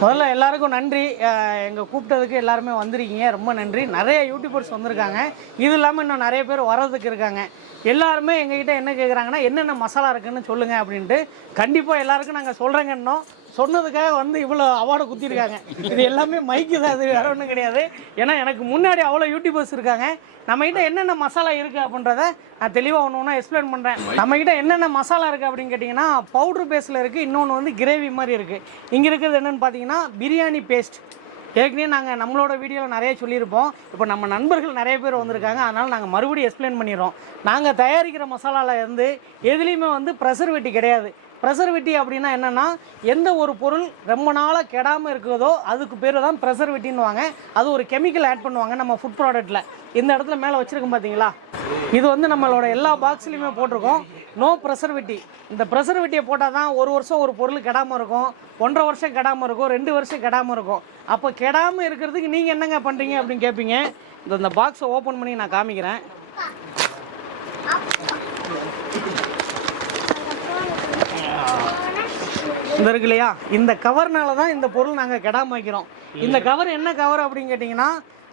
முதல்ல எல்லாருக்கும் நன்றி. எங்கள் கூப்பிட்டதுக்கு எல்லாருமே வந்திருக்கீங்க, ரொம்ப நன்றி. நிறைய யூடியூபர்ஸ் வந்திருக்காங்க, இது இல்லாமல் இன்னும் நிறைய பேர் வர்றதுக்கு இருக்காங்க. எல்லாருமே எங்ககிட்ட என்ன கேட்குறாங்கன்னா என்னென்ன மசாலா இருக்குன்னு சொல்லுங்கள் அப்படின்ட்டு. கண்டிப்பாக எல்லாருக்கும் நாங்கள் சொல்கிறேங்கன்னோம். சொன்னதுக்காக வந்து இவ்வளோ அவார்டு குத்திருக்காங்க. இது எல்லாமே மைக்கு தான், அது வேறு ஒன்றும் கிடையாது. ஏன்னா எனக்கு முன்னாடி அவ்வளோ யூடியூபர்ஸ் இருக்காங்க. நம்மகிட்ட என்னென்ன மசாலா இருக்குது அப்படின்றத நான் தெளிவாக ஒன்று ஒன்றா எக்ஸ்பிளைன் பண்ணுறேன். நம்மகிட்ட என்னென்ன மசாலா இருக்குது அப்படின்னு கேட்டிங்கன்னா பவுட்ரு பேஸில் இருக்குது, இன்னொன்று வந்து கிரேவி மாதிரி இருக்குது. இங்கே இருக்கிறது என்னென்னு பார்த்தீங்கன்னா பிரியாணி பேஸ்ட். ஏற்கனவே நாங்கள் நம்மளோட வீடியோவில் நிறைய சொல்லியிருப்போம். இப்போ நம்ம நண்பர்கள் நிறைய பேர் வந்திருக்காங்க, அதனால் நாங்கள் மறுபடியும் எக்ஸ்பிளைன் பண்ணிடுறோம். நாங்கள் தயாரிக்கிற மசாலாவில் இருந்து எதுலேயுமே வந்து ப்ரெசர்வேட்டிவ் கிடையாது. ப்ரெசர்வேட்டிவ் அப்படின்னா என்னென்னா, எந்த ஒரு பொருள் ரொம்ப நாளாக கெடாமல் இருக்குதோ அதுக்கு பேர் தான் ப்ரெசர்வேட்டிவ்னுவாங்க. அது ஒரு கெமிக்கல் ஆட் பண்ணுவாங்க நம்ம ஃபுட் ப்ராடக்ட்டில். இந்த இடத்துல மேலே வச்சுருக்கோம் பார்த்தீங்களா, இது வந்து நம்மளோட எல்லா பாக்ஸ்லையுமே போட்டிருக்கோம் நோ ப்ரெசர்வேட்டிவ். இந்த ப்ரெசர்வேட்டிவ் போட்டால் தான் ஒரு வருஷம் ஒரு பொருள் கெடாமல் இருக்கும், 1.5 வருஷம் கெடாமல் இருக்கும், 2 வருஷம் கெடாமல் இருக்கும். அப்போ கெடாமல் இருக்கிறதுக்கு நீங்கள் என்னங்க பண்ணுறீங்க அப்படின்னு கேட்பீங்க. இந்த பாக்ஸை ஓப்பன் பண்ணி நான் காமிக்கிறேன். இந்த இருக்கு இல்லையா, இந்த கவர்னால தான் இந்த பொருள் நாங்கள் கெடாமல் வைக்கிறோம். இந்த கவர் என்ன கவர் அப்படின்னு கேட்டிங்கன்னா,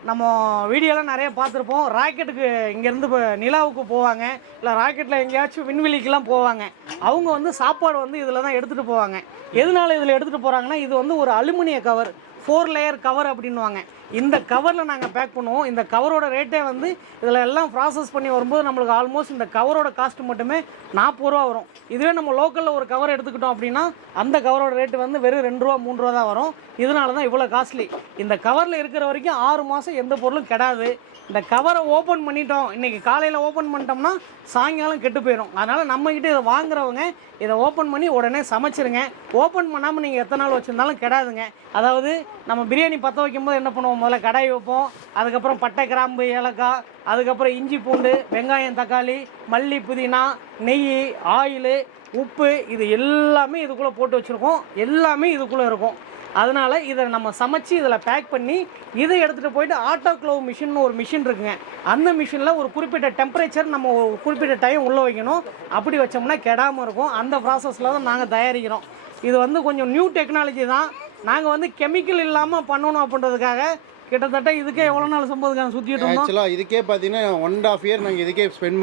நம்ம வீடியோலாம் நிறைய பார்த்துருப்போம். ராக்கெட்டுக்கு இங்கேருந்து இப்போ நிலாவுக்கு போவாங்க, இல்லை ராக்கெட்டில் எங்கேயாச்சும் விண்வெளிக்கெலாம் போவாங்க. அவங்க வந்து சாப்பாடு வந்து இதில் தான் எடுத்துகிட்டு போவாங்க. எதனால இதில் எடுத்துகிட்டு போகிறாங்கன்னா, இது வந்து ஒரு அலுமினிய கவர், 4 லேயர் கவர் அப்படின்வாங்க. இந்த கவரில் நாங்கள் பேக் பண்ணுவோம். இந்த கவரோட ரேட்டே வந்து இதில் எல்லாம் ப்ராசஸ் பண்ணி வரும்போது நம்மளுக்கு ஆல்மோஸ்ட் இந்த கவரோட காஸ்ட் மட்டுமே 40 ரூபா வரும். இதுவே நம்ம லோக்கலில் ஒரு கவர் எடுத்துக்கிட்டோம் அப்படின்னா அந்த கவரோட ரேட்டு வந்து வெறும் 2 ரூபா 3 ரூபா தான் வரும். இதனால தான் இவ்வளோ காஸ்ட்லி. இந்த கவரில் இருக்கிற வரைக்கும் 6 மாதம் எந்த பொருளும் கெடாது. இந்த கவரை ஓப்பன் பண்ணிட்டோம், இன்றைக்கி காலையில் ஓப்பன் பண்ணிட்டோம்னா சாயங்காலம் கெட்டு போயிடும். அதனால் நம்மக்கிட்ட இதை வாங்குறவங்க இதை ஓப்பன் பண்ணி உடனே சமைச்சிருங்க. ஓப்பன் பண்ணாமல் நீங்கள் எத்தனை நாள் வச்சுருந்தாலும் கெடாதுங்க. அதாவது நம்ம பிரியாணி பற்ற வைக்கும்போது என்ன பண்ணுவோம், முதல்ல கடாய் வைப்போம், அதுக்கப்புறம் பட்டை கிராம்பு ஏலக்காய், அதுக்கப்புறம் இஞ்சி பூண்டு வெங்காயம் தக்காளி மல்லி புதினா நெய் ஆயிலு உப்பு, இது எல்லாமே இதுக்குள்ளே போட்டு வச்சுருக்கோம். எல்லாமே இதுக்குள்ளே இருக்கும். அதனால் இதை நம்ம சமைச்சு இதில் பேக் பண்ணி இதை எடுத்துகிட்டு போயிட்டு ஆட்டோக்ளோவ் மிஷின் ஒரு மிஷின் இருக்குங்க. அந்த மிஷினில் ஒரு குறிப்பிட்ட டெம்பரேச்சர் நம்ம ஒரு குறிப்பிட்ட டைம் உள்ளே வைக்கணும். அப்படி வச்சோம்னா கெடாமல் இருக்கும். அந்த ப்ராசஸில் தான் நாங்கள் தயாரிக்கிறோம். இது வந்து கொஞ்சம் நியூ டெக்னாலஜி தான். நாங்கள் வந்து கெமிக்கல் இல்லாமல் பண்ணணும் அப்படின்றதுக்காக கிட்டத்தட்ட இதுக்கே எவ்வளோ நாள் சம்பவத்துக்காக சுற்றிட்டு இருந்தோம். ஆக்சுவலாக இதுக்கே பார்த்தீங்கன்னா 1.5 இயர் நாங்கள் இதுக்கே ஸ்பெண்ட்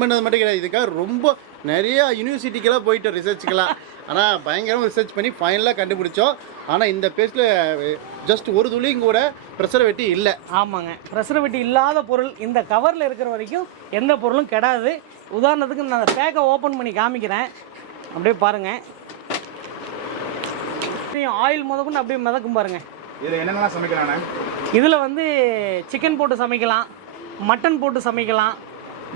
பண்ணது மட்டும் கிடையாது. இதுக்காக ரொம்ப நிறையா யூனிவர்சிட்டிக்கெல்லாம் போயிட்டு ரிசர்ச்சுக்கெல்லாம், ஆனால் பயங்கரமாக ரிசர்ச் பண்ணி ஃபைனலாக கண்டுபிடிச்சோம். ஆனால் இந்த பேஸ்ட்டில் ஜஸ்ட் ஒரு துளியும் கூட ப்ரெசர்வேட்டிவ் இல்லை. ஆமாங்க, ப்ரெசர்வேட்டிவ் இல்லாத பொருள் இந்த கவரில் இருக்கிற வரைக்கும் எந்த பொருளும் கெடாது. உதாரணத்துக்கு நான் பேக்கை ஓப்பன் பண்ணி காமிக்கிறேன், அப்படியே பாருங்கள். ஆயில் முதற்கொண்டு அப்படியே மிதக்கும் பாருங்கள். இதில் என்னென்னலாம் சமைக்கிறானே, இதில் வந்து சிக்கன் போட்டு சமைக்கலாம், மட்டன் போட்டு சமைக்கலாம்,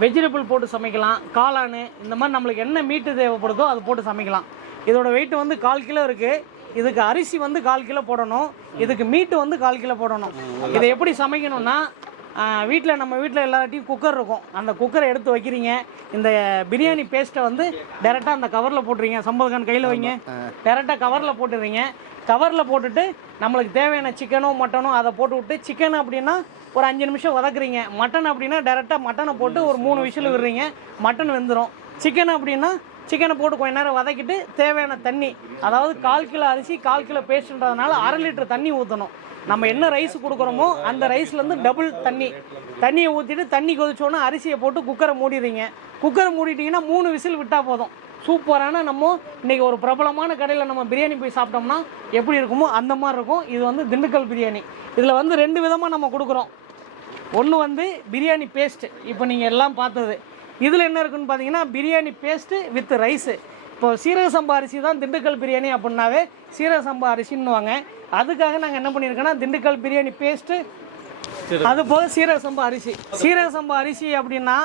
வெஜிடபிள் போட்டு சமைக்கலாம், காளான், இந்த மாதிரி நம்மளுக்கு என்ன மீட்டு தேவைப்படுதோ அது போட்டு சமைக்கலாம். இதோட வெயிட் வந்து 1/4 கிலோ இருக்குது. இதுக்கு அரிசி வந்து 1/4 கிலோ போடணும், இதுக்கு மீட்டு வந்து 1/4 கிலோ போடணும். இதை எப்படி சமைக்கணும்னா, நம்ம வீட்டில் எல்லார்ட்டையும் குக்கர் இருக்கும். அந்த குக்கரை எடுத்து வைக்கிறீங்க, இந்த பிரியாணி பேஸ்ட்டை வந்து டேரெக்டாக அந்த கவரில் போட்டுறீங்க. சம்பதுக்கான் கையில் வைங்க, டேரெக்டாக கவரில் போட்டுடுறீங்க. கவரில் போட்டுட்டு நம்மளுக்கு தேவையான சிக்கனோ மட்டனோ அதை போட்டு விட்டு, சிக்கன் அப்படின்னா ஒரு 5 நிமிஷம் வதக்குறீங்க, மட்டன் அப்படின்னா டேரெக்டாக மட்டனை போட்டு ஒரு 3 விசில் விடுறீங்க, மட்டன் வெந்துடும். சிக்கன் அப்படின்னா சிக்கனை போட்டு கொஞ்ச நேரம் வதக்கிட்டு தேவையான தண்ணி, அதாவது 1/4 கிலோ அரிசி 1/4 கிலோ பேஸ்ட்ன்றதுனால 1/2 லிட்டர் தண்ணி ஊற்றணும். நம்ம என்ன ரைஸ் கொடுக்குறோமோ அந்த ரைஸ்லேருந்து டபுள் தண்ணியை ஊற்றிட்டு தண்ணி கொதிச்சோன்னா அரிசியை போட்டு குக்கரை மூடிடுறீங்க. குக்கரை மூடிட்டிங்கன்னா 3 விசில் விட்டால் போதும். சூப்பரான நம்ம இன்றைக்கி ஒரு பிரபலமான கடையில் நம்ம பிரியாணி போய் சாப்பிட்டோம்னா எப்படி இருக்குமோ அந்த மாதிரி இருக்கும். இது வந்து திண்டுக்கல் பிரியாணி. இதில் வந்து 2 விதமாக நம்ம கொடுக்குறோம். ஒன்று வந்து பிரியாணி பேஸ்ட்டு, இப்போ நீங்கள் எல்லாம் பார்த்தது. இதில் என்ன இருக்குதுன்னு பார்த்தீங்கன்னா பிரியாணி பேஸ்ட்டு வித் ரைஸு. இப்போ சீரக சம்பா அரிசி தான் திண்டுக்கல் பிரியாணி அப்படின்னாவே சீரக சம்பா அரிசின்னுவாங்க. அதுக்காக நாங்கள் என்ன பண்ணியிருக்கோன்னா திண்டுக்கல் பிரியாணி பேஸ்ட்டு, அது போக சீரக சம்பா அரிசி. சீரக சம்பா அரிசி அப்படின்னா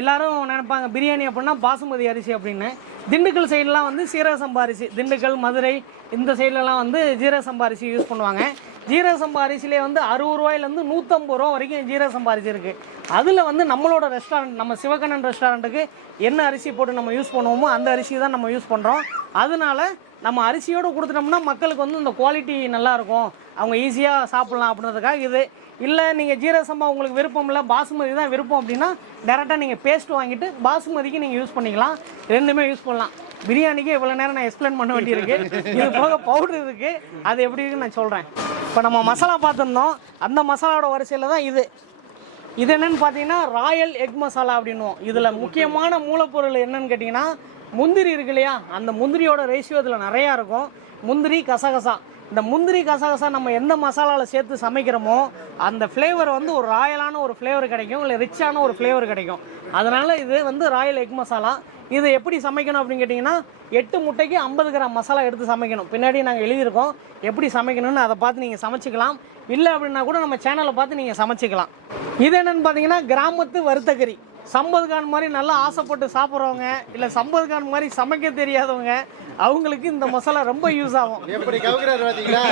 எல்லாரும் நினைப்பாங்க பிரியாணி அப்படின்னா பாசுமதி அரிசி அப்படின்னு. திண்டுக்கல் சைட்லாம் வந்து சீரக சம்பா அரிசி, திண்டுக்கல் மதுரை இந்த சைட்லலாம் வந்து ஜீரக சம்பா அரிசி யூஸ் பண்ணுவாங்க. ஜீரக சம்பா அரிசிலே வந்து 60 ரூபாயிலேருந்து 150 ரூபா வரைக்கும் ஜீரக சம்பா அரிசி இருக்குது. அதில் வந்து நம்மளோட ரெஸ்டாரண்ட், நம்ம சிவகண்ணன் ரெஸ்டாரண்ட்டுக்கு என்ன அரிசி போட்டு நம்ம யூஸ் பண்ணுவோமோ அந்த அரிசி தான் நம்ம யூஸ் பண்ணுறோம். அதனால நம்ம அரிசியோடு கொடுத்துட்டோம்னா மக்களுக்கு வந்து இந்த குவாலிட்டி நல்லாயிருக்கும், அவங்க ஈஸியாக சாப்பிட்லாம் அப்படின்றதுக்காக இது. இல்லை நீங்கள் ஜீரக சம்பா உங்களுக்கு விருப்பம் இல்லை, பாசுமதி தான் விருப்பம் அப்படின்னா டேரெக்டாக நீங்கள் பேஸ்ட் வாங்கிட்டு பாசுமதிக்கு நீங்கள் யூஸ் பண்ணிக்கலாம். ரெண்டுமே யூஸ் பண்ணலாம். பிரியாணிக்கு இவ்வளோ நேரம் நான் எக்ஸ்பிளைன் பண்ண வேண்டியிருக்கு. இது போக பவுடர் இருக்குது, அது எப்படி இருக்குன்னு நான் சொல்கிறேன். இப்போ நம்ம மசாலா பார்த்துருந்தோம், அந்த மசாலாவோட வரிசையில் தான் இது என்னென்னு பார்த்தீங்கன்னா ராயல் எக் மசாலா அப்படின்னுவோம். இதில் முக்கியமான மூலப்பொருள் என்னன்னு கேட்டிங்கன்னா முந்திரி இருக்கு இல்லையா, அந்த முந்திரியோட ரேஷியோ இதில் நிறையா இருக்கும். முந்திரி கசகசா, இந்த முந்திரி கசகசா நம்ம எந்த மசாலாவில் சேர்த்து சமைக்கிறோமோ அந்த ஃப்ளேவர் வந்து ஒரு ராயலான ஒரு ஃப்ளேவர் கிடைக்கும், இல்லை ரிச்சான ஒரு ஃப்ளேவர் கிடைக்கும். அதனால் இது வந்து ராயல் எக் மசாலா. இது எப்படி சமைக்கணும் அப்படின்னு கேட்டிங்கன்னா 8 முட்டைக்கு 50 கிராம் மசாலா எடுத்து சமைக்கணும். பின்னாடி நாங்கள் எழுதியிருக்கோம் எப்படி சமைக்கணும்னு, அதை பார்த்து நீங்கள் சமைச்சிக்கலாம். இல்லை அப்படின்னா கூட நம்ம சேனலை பார்த்து நீங்கள் சமைச்சிக்கலாம். இது என்னென்னு பார்த்தீங்கன்னா கிராமத்து வறுத்தக்கறி. சம்பதுகான் மாதிரி நல்லா ஆசைப்பட்டு சாப்பிட்றவங்க, இல்லை சம்பதுகான் மாதிரி சமைக்க தெரியாதவங்க, அவங்களுக்கு இந்த மசாலா ரொம்ப யூஸ் ஆகும். எப்படி கவுக்குறாரு பாத்தீங்களா?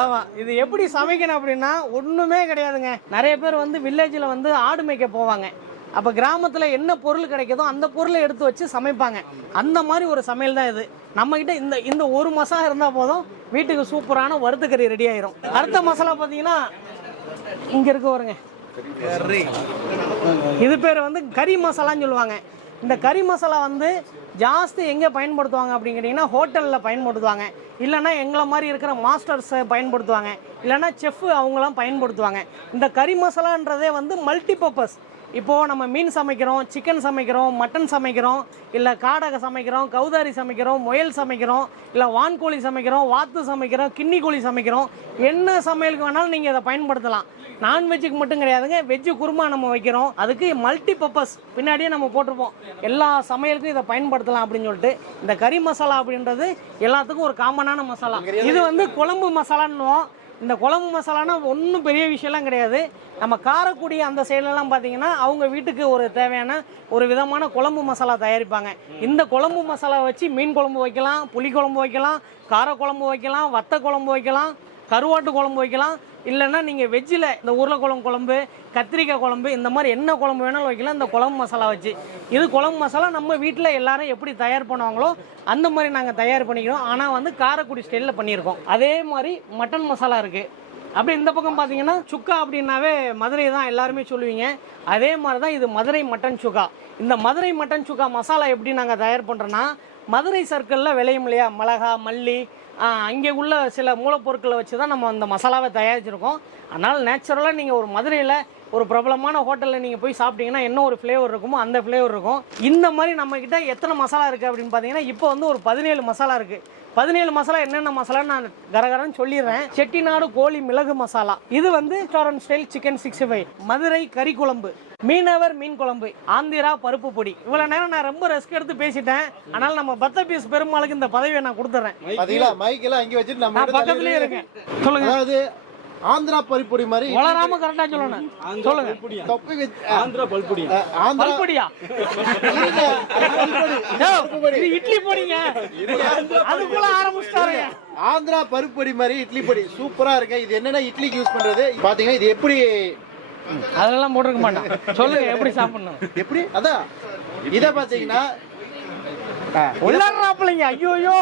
ஆமா, இது எப்படி சமைக்கணும் அப்படின்னா ஒண்ணுமே கிடையாதுங்க. நிறைய பேர் வந்து வில்லேஜில் வந்து ஆடு மேய்க்க போவாங்க. அப்போ கிராமத்தில் என்ன பொருள் கிடைக்குதோ அந்த பொருளை எடுத்து வச்சு சமைப்பாங்க. அந்த மாதிரி ஒரு சமையல் தான் இது. நம்மக்கிட்ட இந்த ஒரு மசாலா இருந்தால் போதும், வீட்டுக்கு சூப்பரான வறுத்துக்கறி ரெடி ஆயிரும். அடுத்த மசாலா பார்த்தீங்கன்னா இங்க இருக்கு பாருங்க, இது பேர் வந்து கறி மசாலான்னு சொல்லுவாங்க. இந்த கறி மசாலா வந்து ஜாஸ்தி எங்கே பயன்படுத்துவாங்க அப்படின்னு கேட்டிங்கன்னா ஹோட்டலில் பயன்படுத்துவாங்க, இல்லைன்னா எங்களை மாதிரி இருக்கிற மாஸ்டர்ஸை பயன்படுத்துவாங்க, இல்லைன்னா செஃப் அவங்களாம் பயன்படுத்துவாங்க. இந்த கறி மசாலான்றதே வந்து மல்டி பர்பஸ். இப்போது நம்ம மீன் சமைக்கிறோம், சிக்கன் சமைக்கிறோம், மட்டன் சமைக்கிறோம், இல்லை காடகை சமைக்கிறோம், கௌதாரி சமைக்கிறோம், முயல் சமைக்கிறோம், இல்லை வான்கோழி சமைக்கிறோம், வாத்து சமைக்கிறோம், கிண்ணி கோழி சமைக்கிறோம். என்ன சமையலுக்கு வேணாலும் நீங்கள் இதை பயன்படுத்தலாம். நான்வெஜ்ஜுக்கு மட்டும் கிடையாதுங்க, வெஜ்ஜு குருமா நம்ம வைக்கிறோம், அதுக்கு மல்டி பர்பஸ் பின்னாடியே நம்ம போட்டிருப்போம். எல்லா சமையலுக்கும் இதை பயன்படுத்தலாம் அப்படின்னு சொல்லிட்டு. இந்த கறி மசாலா அப்படின்றது எல்லாத்துக்கும் ஒரு காமனான மசாலா. இது வந்து குழம்பு மசாலான்னுவோம். இந்த குழம்பு மசாலானா ஒன்றும் பெரிய விஷயம்லாம் கிடையாது. நம்ம காரக்குடி அந்த சைட்லலாம் பார்த்தீங்கன்னா அவங்க வீட்டுக்கு ஒரு தேவையான ஒரு விதமான குழம்பு மசாலா தயாரிப்பாங்க. இந்த குழம்பு மசாலா வச்சு மீன் குழம்பு வைக்கலாம், புளி குழம்பு வைக்கலாம், கார குழம்பு வைக்கலாம், வத்த குழம்பு வைக்கலாம், கருவாட்டு குழம்பு வைக்கலாம். இல்லைன்னா நீங்கள் வெஜ்ஜில் இந்த உருளைக்குழம்பு குழம்பு, கத்திரிக்காய் குழம்பு, இந்த மாதிரி என்ன குழம்பு வேணாலும் வைக்கலாம் இந்த குழம்பு மசாலா வச்சு. இது குழம்பு மசாலா நம்ம வீட்டில் எல்லாரும் எப்படி தயார் பண்ணுவாங்களோ அந்த மாதிரி நாங்கள் தயார் பண்ணிக்கிறோம். ஆனால் வந்து காரக்குடி ஸ்டைலில் பண்ணியிருக்கோம். அதே மாதிரி மட்டன் மசாலா இருக்குது. அப்படி இந்த பக்கம் பார்த்தீங்கன்னா சுக்கா அப்படின்னாவே மதுரை தான் எல்லாருமே சொல்லுவீங்க. அதே மாதிரி தான் இது மதுரை மட்டன் சுக்கா. இந்த மதுரை மட்டன் சுக்கா மசாலா எப்படி நாங்கள் தயார் பண்ணுறோன்னா, மதுரை சர்க்கிளில் விளையும் இல்லையா மிளகா, மல்லி, அங்கே உள்ள சில மூலப்பொருட்களை வச்சு தான் நம்ம அந்த மசாலாவை தயாரிச்சிருக்கோம். அதனால் நேச்சுரலாக நீங்கள் ஒரு மதுரையில் ஒரு பிரபலமான ஹோட்டலில் நீங்கள் போய் சாப்பிட்டீங்கன்னா என்ன ஒரு ஃப்ளேவர் இருக்குமோ அந்த ஃப்ளேவர் இருக்கும். இந்த மாதிரி நம்மக்கிட்ட எத்தனை மசாலா இருக்குது அப்படின்னு பார்த்தீங்கன்னா இப்போ வந்து ஒரு 17 மசாலா இருக்குது. 17 மசாலா என்னென்ன மசாலான்னு நான் கரகரன்னு சொல்லிடுறேன். செட்டிநாடு கோழி மிளகு மசாலா, இது வந்து ரெஸ்டாரண்ட் ஸ்டைல் சிக்கன் 65, மதுரை கறி குழம்பு, மீனவர் மீன் குழம்பு, ஆந்திரா பருப்பு பொடி. இவ்வளவு நேரம் நான் ரொம்ப ரிஸ்க் எடுத்து பேசிட்டேன். ஆனால் நம்ம பத்த பீஸ் பெருமாளுக்கு இந்த பதவியை நான் கொடுத்துறேன். மைக் எல்லாம் அங்கே வச்சுட்டு நம்ம பக்கத்துலயே இருக்கேன். சொல்லுங்க. அதாவது ஆந்திரா பருப்பொடி மாதிரி வளராம கரெக்டா சொல்லணும். சொல்லுங்க. ஆந்திரா பல்பொடி, பல்பொடியா? இது இட்லி பொடிங்க, அதுக்குள்ள ஆரம்பிச்சிட்டாருங்க. ஆந்திரா பருப்பொடி மாதிரி இட்லி பொடி சூப்பரா இருக்கு. இது என்னன்னா இட்லிக்கு யூஸ் பண்றது. பாத்தீங்கன்னா இது எப்படி அதெல்லாம் போட்டுருக்க மாட்டேன். சொல்லுங்க எப்படி சாப்பிடணும். எப்படி அதான் இதை பாத்தீங்கன்னா உள்ளாடுறாப்லைங்க. ஐயோ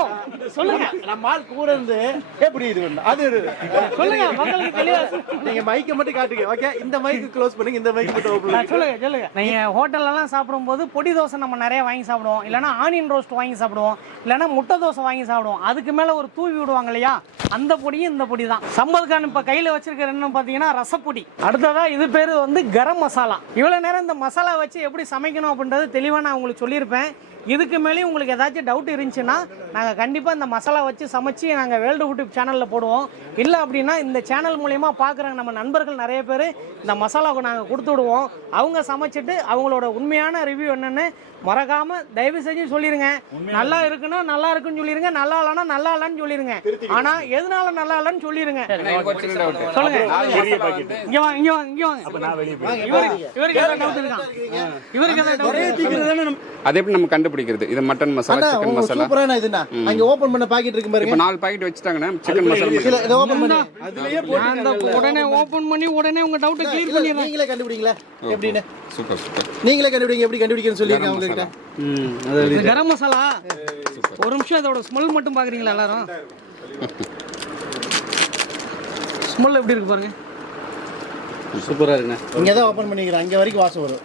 சொல்லுங்க. நம்ம ஆள் கூட இருந்து எப்படி இது அது சொல்லுங்க மக்களுக்கு தெளிவா. நீங்க மைக்க மட்டும் காட்டுங்க. ஓகே, இந்த மைக்கு க்ளோஸ் பண்ணுங்க, இந்த மைக் மட்டும் ஓபன் பண்ணுங்க. சொல்லுங்க. நீங்க ஹோட்டல்ல எல்லாம் சாப்பிடும்போது பொடி தோசை நம்ம நிறைய வாங்கி சாப்பிடுவோம், இல்லைன்னா ஆனியன் ரோஸ்ட் வாங்கி சாப்பிடுவோம், இல்லைன்னா முட்டை தோசை வாங்கி சாப்பிடுவோம். அதுக்கு மேல ஒரு தூவி விடுவாங்க இல்லையா, அந்த பொடியும் இந்த பொடி தான். சம்பதுகான் இப்ப கையில வச்சிருக்கிற என்ன பாத்தீங்கன்னா ரசப்பொடி. அடுத்ததா இது பேரு வந்து கரம் மசாலா. இவ்வளவு நேரம் இந்த மசாலா வச்சு எப்படி சமைக்கணும் அப்படின்றது தெளிவா நான் உங்களுக்கு சொல்லியிருப்பேன். இதுக்கு மேலேயும் உங்களுக்கு ஏதாச்சும் டவுட் இருந்துச்சுன்னா நாங்கள் கண்டிப்பாக இந்த மசாலா வச்சு சமைச்சு நாங்கள் வேர்ல்டு யூடியூப் சேனலில் போடுவோம். இல்லை அப்படின்னா இந்த சேனல் மூலயமா பார்க்குற நம்ம நண்பர்கள் நிறைய பேர் இந்த மசாலாவுக்கு நாங்கள் கொடுத்து விடுவோம். அவங்க சமைச்சிட்டு அவங்களோட உண்மையான ரிவ்யூ என்னென்னு மறக்காமல் தயவு செஞ்சு சொல்லிடுங்க. நல்லா இருக்குன்னா நல்லா இருக்குன்னு சொல்லிடுங்க, நல்லா இல்லைன்னா நல்லா இல்லைன்னு சொல்லிடுங்க. ஆனால் எதனால நல்லா இல்லைன்னு சொல்லிடுங்க. சொல்லுங்க. இங்கே வாங்க, இங்கே வாங்க, இங்கே வாங்க. இவருக்கு எதாவது டவுட் இருக்கான்? இவருக்கு எதாவது டவுட்? அது எப்படி நம்ம கண்டுபிடிக்கிறது? இது மட்டன் மசாலா, சிக்கன் மசாலா. சூப்பரான இதுனா அங்க ஓபன் பண்ண பாக்கெட் இருக்கு பாருங்க. இப்போ 4 பாக்கெட் வச்சிட்டாங்கன்னா சிக்கன் மசாலா இத ஓபன் பண்ணி அதுலயே போட்டு உடனே ஓபன் பண்ணி உடனே உங்க டவுட் கிளியர் பண்ணிடுறேன். நீங்களே கண்டுபிடிங்களா எப்படின்னு? Super super. நீங்களே கண்டுபிடிங்க, எப்படி கண்டுபிடிக்கன்னு சொல்லுங்க அவங்க கிட்ட. அது கரம் மசாலா. ஒரு நிமிஷம் அதோட ஸ்மெல் மட்டும் பாக்குறீங்களா எல்லாரும்? ஸ்மெல் எப்படி இருக்கு பாருங்க. சூப்பராக இருக்குண்ணே. இங்கே தான் ஓப்பன் பண்ணிக்கிறேன், அங்கே வரைக்கும் வாசம் வரும்.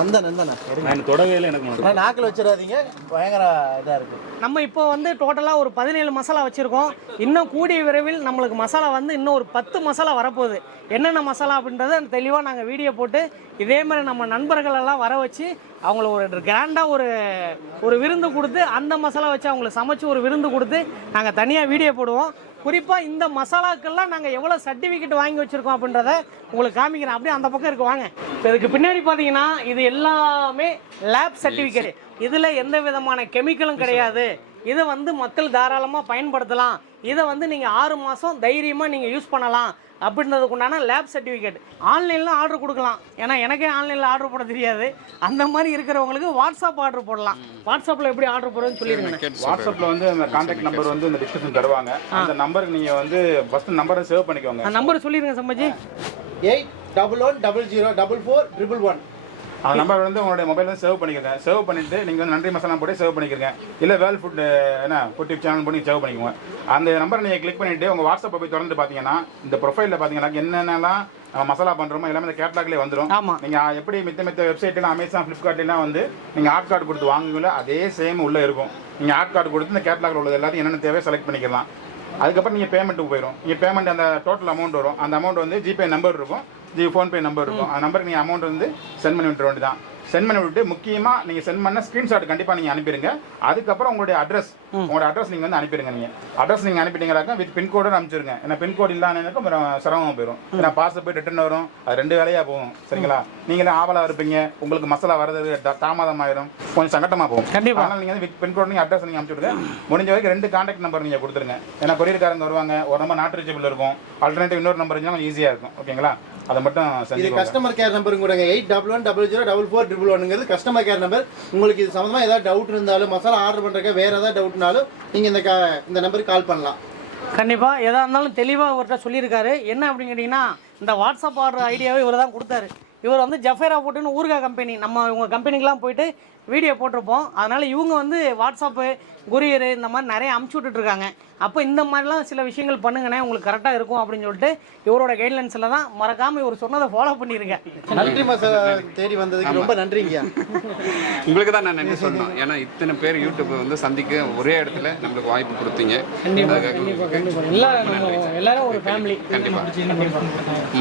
அந்த நந்தண்ணா நான் தொடவையில் எனக்கு நாக்கில் வச்சிடாதீங்க, பயங்கர இதாக இருக்குது. நம்ம இப்போ வந்து டோட்டலாக ஒரு 17 மசாலா வச்சுருக்கோம். இன்னும் கூடிய விரைவில் நம்மளுக்கு மசாலா வந்து இன்னும் ஒரு 10 மசாலா வரப்போகுது. என்னென்ன மசாலா அப்படின்றத தெளிவாக நாங்கள் வீடியோ போட்டு இதே மாதிரி நம்ம நண்பர்களெல்லாம் வர வச்சு அவங்கள ஒரு கிராண்டாக ஒரு விருந்து கொடுத்து அந்த மசாலா வச்சு அவங்கள சமைச்சு ஒரு விருந்து கொடுத்து நாங்கள் தனியாக வீடியோ போடுவோம். குறிப்பாக இந்த மசாலாக்கெல்லாம் நாங்கள் எவ்வளோ சர்டிஃபிகேட் வாங்கி வச்சுருக்கோம் அப்படின்றத உங்களுக்கு காமிக்கிறேன். அப்படியே அந்த பக்கம் இருக்கு வாங்க. இப்போ இதுக்கு பின்னாடி பார்த்தீங்கன்னா இது எல்லாமே லேப் சர்டிஃபிகேட். இதில் எந்த விதமான கெமிக்கலும் கிடையாது. இதை வந்து மக்கள் தாராளமாக பயன்படுத்தலாம். இதை வந்து நீங்கள் 6 மாதம் தைரியமாக நீங்கள் யூஸ் பண்ணலாம் அப்படின்றதுக்கு உண்டான லேப் சர்டிஃபிகேட். ஆன்லைனில் ஆர்டர் கொடுக்கலாம். ஏன்னா எனக்கே ஆன்லைனில் ஆர்டர் போட தெரியாது. அந்த மாதிரி இருக்கிறவங்களுக்கு வாட்ஸ்அப் ஆர்டர் போடலாம். வாட்ஸ்அப்பில் எப்படி ஆர்டர் போடுறதுன்னு சொல்லிடுங்க. வாட்ஸ்அப்பில் வந்து அந்த கான்டாக்ட் நம்பர் வந்து இந்த டிஸ்கிரிப்ஷன் தருவாங்க. அந்த நம்பருக்கு நீங்கள் வந்து ஃபஸ்ட்டு நம்பரை சேவ் பண்ணிக்கோங்க. அந்த நம்பர் சொல்லிடுங்க சம்பஜி. 8111044411. அந்த நம்பர் வந்து உங்களுடைய மொபைல் வந்து சேவ் பண்ணிக்கோங்க. சேவ் பண்ணிவிட்டு நீங்கள் வந்து நன்றி மசாலா போட்டு சேவ் பண்ணிக்கிறங்க. இல்லை வேல் ஃபுட் யூடியூப் சேனல் பண்ணி சேவ் பண்ணிக்கோங்க. அந்த நம்பரை நீங்கள் கிளிக் பண்ணிவிட்டு உங்கள் வாட்ஸ்அப்பை போய் திறந்து பார்த்தீங்கன்னா இந்த ப்ரொஃபைலில் பார்த்தீங்கன்னா என்னென்னலாம் மசாலா பண்ணுறோமோ எல்லாமே இந்த கேட்லாக்லேயே வந்துடும். நீங்கள் எப்படி மித்த வெப்சைட்லாம் அமேசான் ஃப்ளிப்கார்ட்லாம் வந்து நீங்கள் ஆட் கார்டு கொடுத்து வாங்குவீங்களோ அதே சேம் உள்ளே இருக்கும். நீங்கள் ஆட் கார்டு கொடுத்து இந்த கேட்லாகில் உள்ளது எல்லாத்தையும் என்னென்ன தேவையோ செலக்ட் பண்ணிக்கலாம். அதுக்கப்புறம் நீங்கள் பேமெண்ட்டுக்கு போயிடும். நீங்கள் பேமெண்ட் அந்த டோட்டல் அமௌண்ட் வரும். அந்த அமௌண்ட் வந்து ஜிபே நம்பர் இருக்கும், ஃபோன்பே நம்பர் இருக்கும். அந்த நம்பருக்கு நீங்கள் அமௌண்ட் வந்து சென்ட் பண்ணி விட்டுற வேண்டியது தான். சென்ட் பண்ணி விட்டு முக்கியமாக நீங்கள் சென்ட் பண்ண ஸ்க்ரீன்ஷாட் கண்டிப்பாக நீங்கள் அனுப்பிடுங்க. அதுக்கப்புறம் உங்களுடைய அட்ரஸ் நீங்கள் வந்து அனுப்பிடுங்க. நீங்கள் அட்ரஸ் நீங்கள் அனுப்பிட்டீங்களாக்கா வித் பின்கோடு அனுப்பிச்சிருங்க. ஏன்னா பின்கோடு இல்லாதனாக்கும் சிரமமாக போயிடும். ஏன்னா பார்சல் போய் ரிட்டர்ன் வரும், அது 2 வேலையாக போகும். சரிங்களா? நீங்களே ஆவலாக இருப்பீங்க, உங்களுக்கு மசாலா வரது தாமதம் ஆயிரும், கொஞ்சம் சங்கட்டமாக போகும். அதனால் நீங்கள் வந்து வித் பின்கோடு நீங்கள் அட்ரஸ் நீங்கள் அனுப்பிச்சுடுங்க. முடிஞ்ச வரைக்கும் 2 கான்டாக்ட் நம்பர் நீங்கள் கொடுத்துருங்க. ஏன்னா கொரியர்காரங்க வருவாங்க, ஒரு நம்பர் நாட் ரீச்சபிள் இருக்கும், ஆல்டர்னேட்டிவ் இன்னொரு நம்பர் இருந்தால் கொஞ்சம் ஈஸியாக இருக்கும். ஓகேங்களா? அதை மட்டும் இது கஸ்டமர் கேர் நம்பரும் கூட 8111004411 கஸ்டமர் கேர் நம்பர். உங்களுக்கு இது சம்மந்தமாக ஏதாவது டவுட் இருந்தாலும் மசாலா ஆர்டர் பண்ணுறக்க வேறு ஏதாவது டவுட்னாலும் நீங்கள் இந்த நம்பருக்கு கால் பண்ணலாம். கண்டிப்பாக எதாக இருந்தாலும் தெளிவாக இவர்கிட்ட சொல்லியிருக்காரு. என்ன அப்படின்னு கேட்டிங்கன்னா இந்த வாட்ஸ்அப் ஆர்டர் ஐடியாவே இவர் தான் கொடுத்தாரு. இவர் வந்து ஜஃபேரா போட்டுன்னு ஊர்கா கம்பெனி, நம்ம இவங்க கம்பெனிக்கெலாம் போயிட்டு வீடியோ போட்டிருப்போம். அதனால் இவங்க வந்து வாட்ஸ்அப்பு கொரியரு இந்த மாதிரி நிறைய அமுச்சு விட்டுட்ருக்காங்க. அப்போ இந்த மாதிரிலாம் சில விஷயங்கள் பண்ணுங்கண்ணே, உங்களுக்கு கரெக்டாக இருக்கும் அப்படின்னு சொல்லிட்டு இவரோட கைட்லைன்ஸில் தான் மறக்காமல் இவர் சொன்னதை ஃபாலோ பண்ணியிருக்கேன். நன்றி மசாலா தேடி வந்ததுக்கு ரொம்ப நன்றிங்க. உங்களுக்கு தான் நான் நன்றி சொல்லணும். ஏன்னா இத்தனை பேர் யூடியூப் வந்து சந்திக்க ஒரே இடத்துல நம்மளுக்கு வாய்ப்பு கொடுத்தீங்க. எல்லாரும் ஒரு ஃபேமிலி. கண்டிப்பாக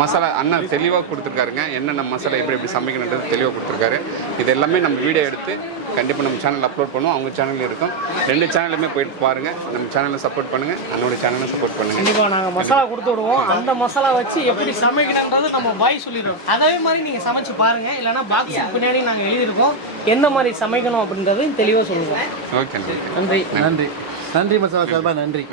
மசாலா அண்ணா தெளிவாக கொடுத்துருக்காருங்க. என்னென்ன மசாலா எப்படி சமைக்கணுன்றது தெளிவாக கொடுத்துருக்காரு. இது எல்லாமே நம்ம வீடியோ எடுத்து கண்டிப்பாக நம்ம சேனலில் அப்லோட் பண்ணுவோம். அவங்க சேனலில் இருக்கும். 2 சேனலுமே போயிட்டு பாருங்கள். நம்ம சேனலில் சப்போர்ட் பண்ணுங்கள், அண்ணோட சேனலில் சப்போர்ட் பண்ணுங்கள். கண்டிப்பாக நாங்கள் மசாலா கொடுத்து விடுவோம். அந்த மசாலா வச்சு எப்படி சமைக்கணுன்றது நம்ம பாய் சொல்லிடுவோம். அதே மாதிரி நீங்கள் சமைச்சு பாருங்கள். இல்லைனா பாக்ஸுக்கு பின்னாடி நாங்கள் எழுதியிருக்கோம் எந்த மாதிரி சமைக்கணும் அப்படின்றது தெளிவாக சொல்லுவோம். ஓகே, நன்றி. நன்றி மசாலா சார்பா நன்றி.